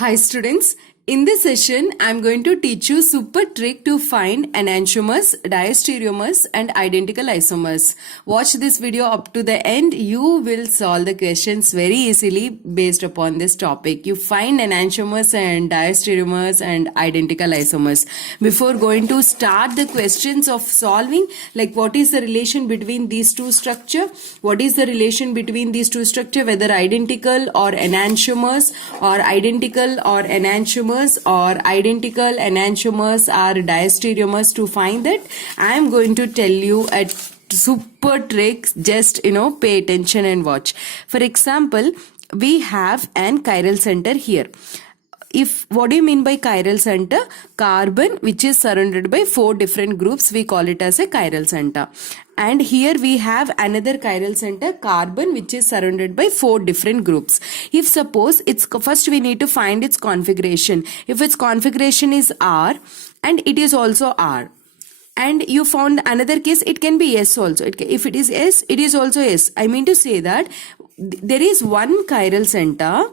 Hi students, in this session I am going to teach you super trick to find enantiomers, diastereomers and identical isomers. Watch this video up to the end. You will solve the questions very easily based upon this topic. You find enantiomers and diastereomers and identical isomers. Before going to start the questions of solving, like what is the relation between these two structure? What is the relation between these two structure, whether identical or enantiomers or identical or enantiomers or identical enantiomers are diastereomers? To find that, I am going to tell you a super trick. Just pay attention and watch. For example, we have an chiral center here. What do you mean by chiral center? Carbon which is surrounded by 4 different groups, we call it as a chiral center. And here we have another chiral center, carbon, which is surrounded by 4 different groups. If suppose first we need to find its configuration. If its configuration is R and it is also R, and you found another case, it can be S also. If it is S, it is also S. I mean to say that there is one chiral center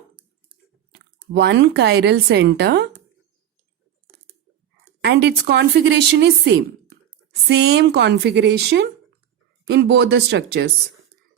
and its configuration is same configuration in both the structures,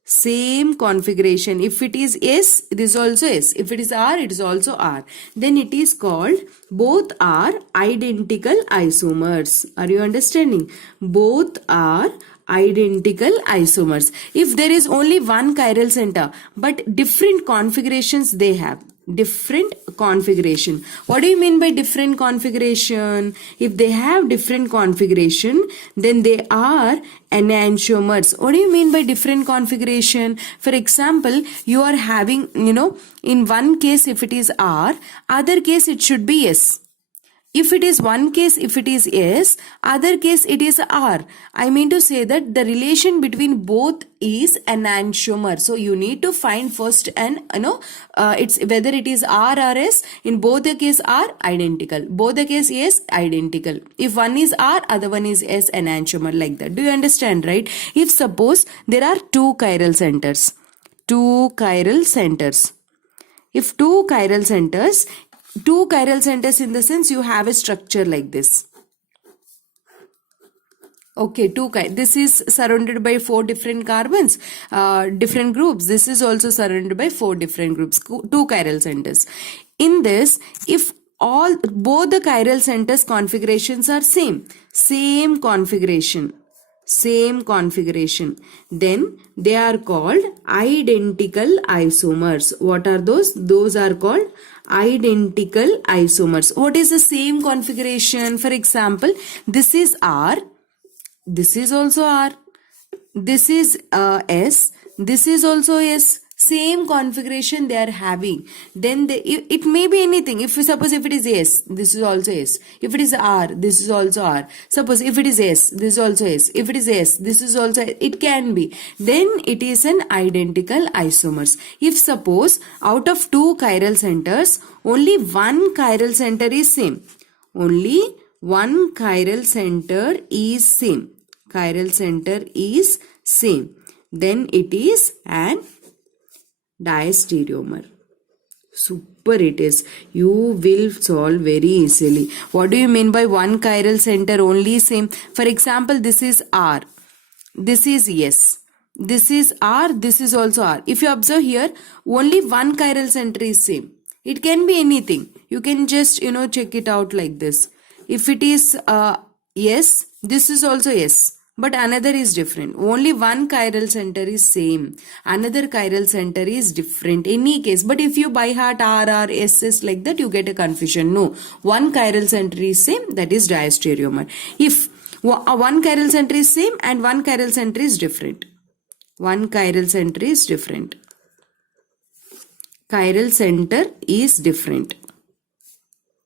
same configuration. If it is S, it is also S. If it is R, it is also R. Then it is called, both are identical isomers. Are you understanding? Both are identical isomers. If there is only one chiral center but different configurations they have, different configuration. What do you mean by different configuration? If they have different configuration, then they are enantiomers. What do you mean by different configuration? For example, you are having, in one case if it is R, other case it should be S. If it is one case, if it is S, other case it is R. I mean to say that the relation between both is enantiomer. So you need to find first it's whether it is R or S. In both the case R, identical. Both the case S, identical. If one is R, other one is S, enantiomer, like that. Do you understand, right? If suppose there are two chiral centers. If two chiral centers in the sense you have a structure like this. Okay, this is surrounded by 4 different carbons, different groups. This is also surrounded by 4 different groups, 2 chiral centers. In this, if both the chiral centers configurations are same configuration, then they are called identical isomers. What are those? Those are called identical isomers. What is the same configuration? For example, this is R, this is also R, this is S, this is also S. Same configuration they are having. Then it may be anything. If it is S, this is also S. If it is R, this is also R. Suppose if it is S, this is also S. If it is S, this is also S. It can be. Then it is an identical isomers. If suppose out of 2 chiral centers, only one chiral center is same. Only one chiral center is same. Then it is an diastereomer. Super it is. You will solve very easily. What do you mean by one chiral center only same? For example, this is R, this is S, this is R, this is also R. If you observe here, only one chiral center is same. It can be anything. You can just check it out like this. If it is S, this is also S, but another is different. Only one chiral center is same, another chiral center is different. Any case, but if you by heart R, S like that, you get a confusion. No, one chiral center is same, that is diastereomer. If one chiral center is same and one chiral center is different, chiral center is different.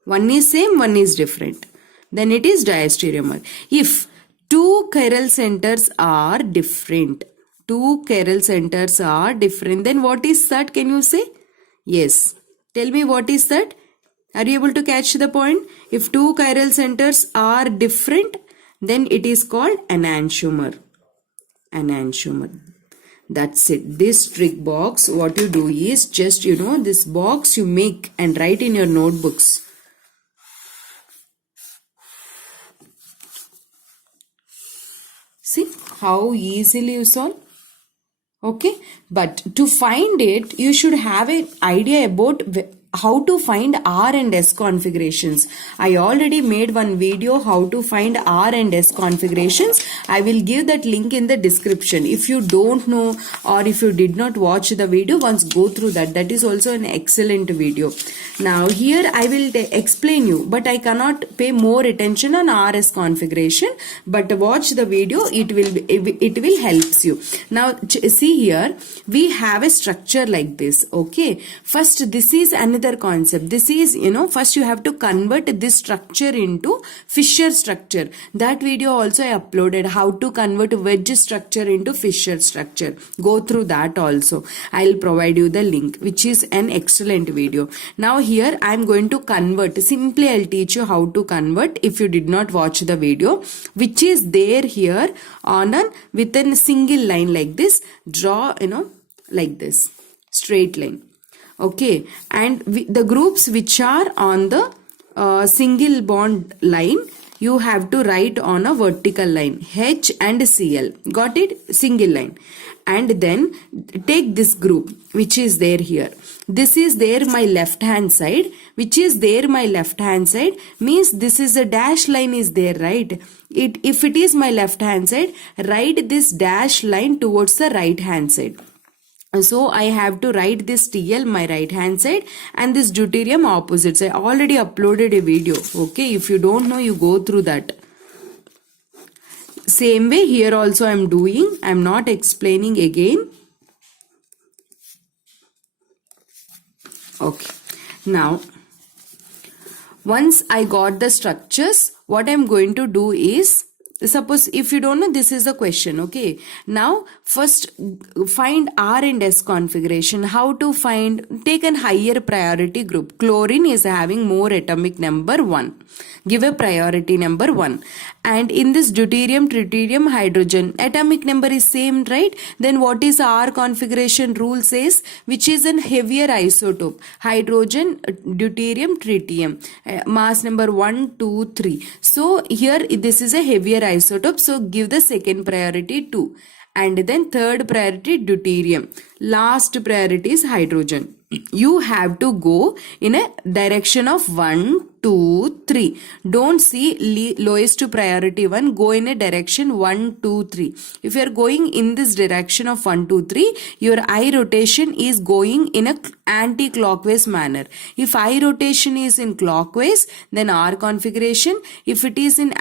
One is same, one is different, then it is diastereomer. If 2 chiral centers are different, then what is that? Can you say? Yes. Tell me what is that? Are you able to catch the point? If 2 chiral centers are different, then it is called enantiomer. That's it. This trick box, what you do is just, this box you make and write in your notebooks. See how easily you solve? Okay, but to find it, you should have an idea about how to find R and S configurations. I already made one video how to find R and S configurations. I will give that link in the description. If you don't know or if you did not watch the video, once go through that. That is also an excellent video. Now here I will explain you, but I cannot pay more attention on RS configuration. But watch the video, it will helps you. Now see here, we have a structure like this. Okay, first this is another concept. This is, first you have to convert this structure into Fisher structure. That video also I uploaded, how to convert wedge structure into Fisher structure. Go through that also. I'll provide you the link, which is an excellent video. Now here I am going to convert. Simply I'll teach you how to convert if you did not watch the video, which is there here on within a single line like this. Draw, like this straight line. Okay, and the groups which are on the single bond line, you have to write on a vertical line, H and Cl. Got it? Single line. And then take this group which is there here. This is there my left hand side, which is there my left hand side, means this is a dash line is there, right? If it is my left hand side, write this dash line towards the right hand side. So I have to write this TL my right hand side and this deuterium opposite side. I already uploaded a video. Okay, if you don't know, you go through that. Same way here also I am doing. I am not explaining again. Okay. Now, once I got the structures, what I am going to do is, suppose if you don't know, this is the question. Okay, now first find R and S configuration. How to find? Take a higher priority group. Chlorine is having more atomic number 1. Give a priority number 1. And in this deuterium, tritium, hydrogen, atomic number is same, right? Then what is R configuration rule says, which is a heavier isotope? Hydrogen, deuterium, tritium, mass number 1, 2, 3. So here this is a heavier isotope, so give the second priority 2. And then third priority deuterium. Last priority is hydrogen. You have to go in a direction of 1, 2, 3. Don't see lowest priority 1. Go in a direction 1, 2, 3. If you are going in this direction of 1, 2, 3, your eye rotation is going in a anti-clockwise manner. If eye rotation is in clockwise, then R configuration. If it is in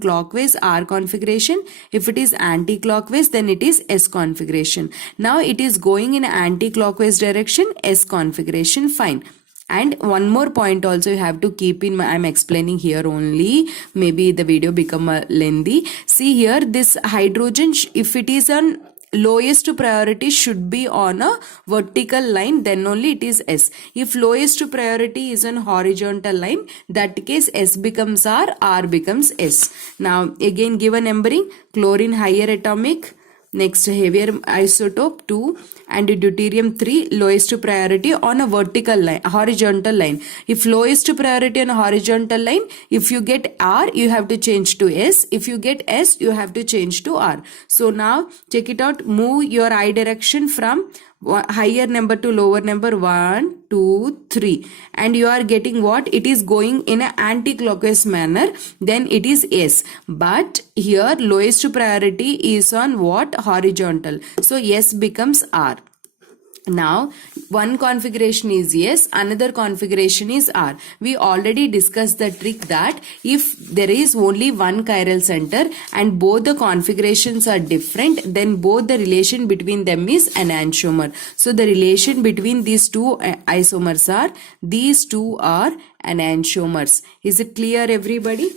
clockwise, R configuration. If it is anti-clockwise, then it is S configuration. Now it is going in anti-clockwise direction, S configuration, fine. And one more point also you have to keep in mind. I am explaining here only. Maybe the video become lengthy. See here, this hydrogen, if it is on lowest priority, should be on a vertical line, then only it is S. If lowest priority is on horizontal line, that case S becomes R becomes S. Now again give a numbering. Chlorine higher atomic, next heavier isotope 2, and deuterium 3, lowest priority on a vertical line, horizontal line. If lowest priority on a horizontal line, if you get R, you have to change to S. If you get S, you have to change to R. So now check it out. Move your eye direction from higher number to lower number 1, 2, 3, and you are getting what? It is going in an anti-clockwise manner, then it is S. But here lowest priority is on what? Horizontal. So S becomes R. Now one configuration is S, another configuration is R. We already discussed the trick that if there is only one chiral center and both the configurations are different, then both the relation between them is enantiomer. So the relation between these two isomers are, these two are enantiomers. Is it clear, everybody?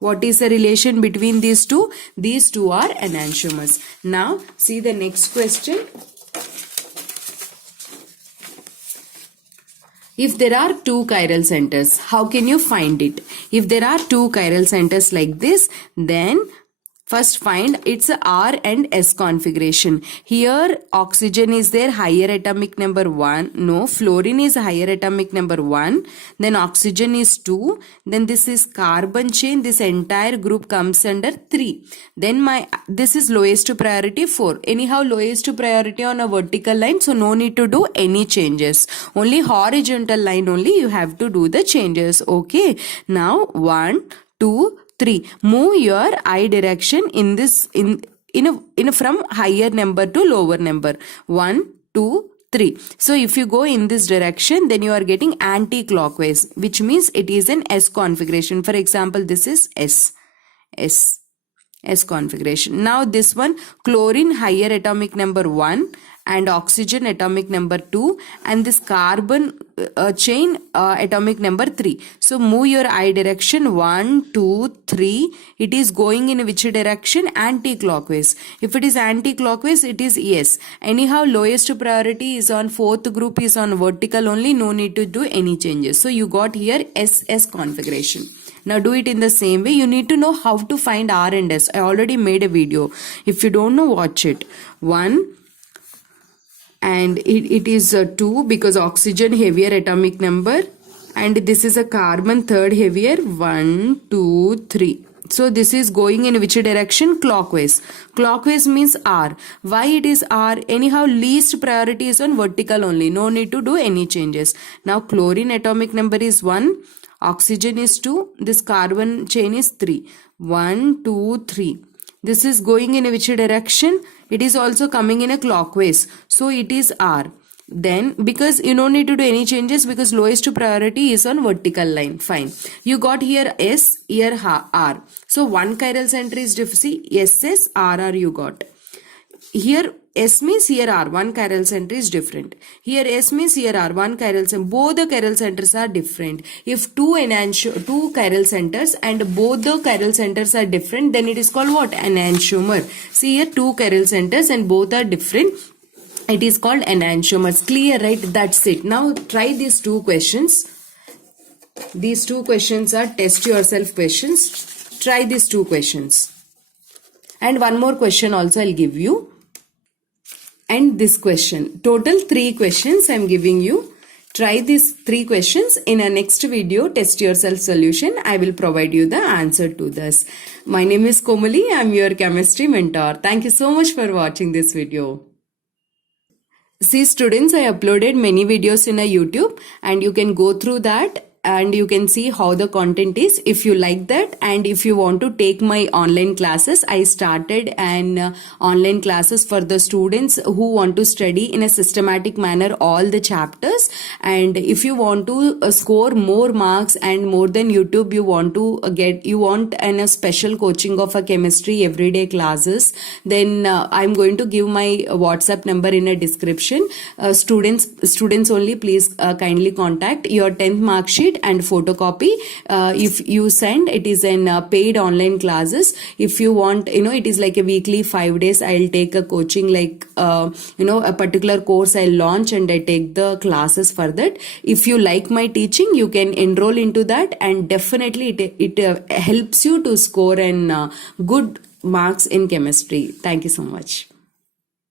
What is the relation between these two? These two are enantiomers. Now see the next question. If there are two chiral centers, how can you find it? If there are two chiral centers like this, then First find its R and S configuration. Here oxygen is there, higher atomic number 1. No, fluorine is higher atomic number 1. Then oxygen is 2. Then this is carbon chain. This entire group comes under 3. Then this is lowest priority 4. Anyhow, lowest priority on a vertical line, so no need to do any changes. Only horizontal line only you have to do the changes. Okay. Now 1, 2, 3. Move your I direction in this from higher number to lower number. 1, 2, 3. So if you go in this direction, then you are getting anti-clockwise, which means it is an S configuration. For example, this is S configuration. Now this one, chlorine higher atomic number 1 and oxygen atomic number 2 and this carbon chain atomic number 3. So move your I direction 1, 2, 3. It is going in which direction? Anti-clockwise. If it is anti-clockwise, it is yes. Anyhow, lowest priority is on fourth group is on vertical only. No need to do any changes. So you got here SS configuration. Now do it in the same way. You need to know how to find R and S. I already made a video. If you don't know, watch it. 1 and it is 2 because oxygen heavier atomic number and this is a carbon third heavier. 1, 2, 3. So this is going in which direction? Clockwise. Clockwise means R. Why it is R? Anyhow, least priority is on vertical only. No need to do any changes. Now chlorine atomic number is 1. Oxygen is 2. This carbon chain is 3. 1, 2, 3. This is going in which direction? It is also coming in a clockwise. So it is R. Then because you don't need to do any changes because lowest priority is on vertical line. Fine. You got here S, here R. So one chiral center is different. See, SS, RR you got. Here S means here R, one chiral center is different. Here S means here R, one chiral center. Both the chiral centers are different. If two chiral centers and both the chiral centers are different, then it is called what? Enantiomer. See here two chiral centers and both are different. It is called enantiomers. Clear, right? That's it. Now try these two questions. These two questions are test yourself questions. Try these two questions. And one more question also I'll give you. And this question. Total 3 questions I'm giving you. Try these 3 questions. In a next video, test yourself solution, I will provide you the answer to this. My name is Komali. I'm your chemistry mentor. Thank you so much for watching this video. See students, I uploaded many videos in a YouTube and you can go through that and you can see how the content is. If you like that and if you want to take my online classes, I started an online classes for the students who want to study in a systematic manner all the chapters. And if you want to score more marks and more than YouTube, you want a special coaching of a chemistry everyday classes, then I'm going to give my WhatsApp number in a description. Students only, please kindly contact your 10th mark sheet and photocopy. If you send, it is in paid online classes. If you want, it is like a weekly 5 days. I'll take a coaching like, a particular course I'll launch and I take the classes for that. If you like my teaching, you can enroll into that and definitely it helps you to score an good marks in chemistry. Thank you so much.